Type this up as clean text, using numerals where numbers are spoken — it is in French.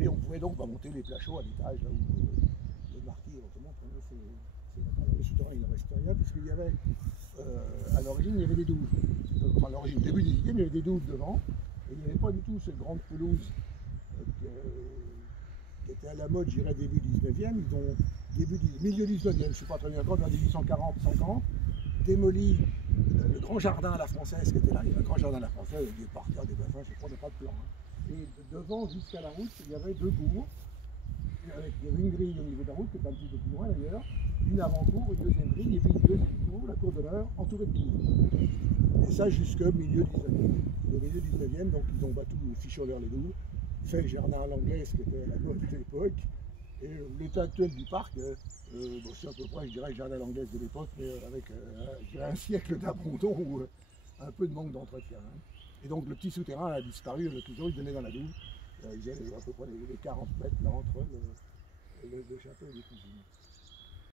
Et on pouvait donc monter les plats chauds à l'étage, là où le marquis éventuellement prenait le souterrain, il ne reste rien, puisqu'il y avait, à l'origine, il y avait des douves. Enfin, à l'origine, début des idées, il y avait des douves devant, et il n'y avait pas du tout cette grande pelouse qui était à la mode, je dirais, début 19e. Ils ont, milieu 19e, je ne suis pas très bien d'accord, vers 1840-50, démoli le grand jardin à la française qui était là. Il y avait un grand jardin à la française avec des parterres, des bassins, je crois, pas de plan. Hein. Et devant, jusqu'à la route, il y avait deux cours, avec une grille au niveau de la route, qui était un petit peu plus loin d'ailleurs, une avant-cour, une deuxième grille, et puis une deuxième cour, la cour d'honneur, entourée de douves. Et ça jusqu'au milieu 19e. Au milieu 19e, donc ils ont battu le fichon vers les douves, fait le jardin à l'anglaise qui était à la mode de l'époque. Et l'état actuel du parc, c'est à peu près, je dirais, le jardin à l'anglaise de l'époque, mais avec je dirais un siècle d'abandon ou un peu de manque d'entretien. Hein. Et donc le petit souterrain a disparu, toujours il donnait dans la douve. Il y avait à peu près les 40 mètres là, entre le château et les cuisines.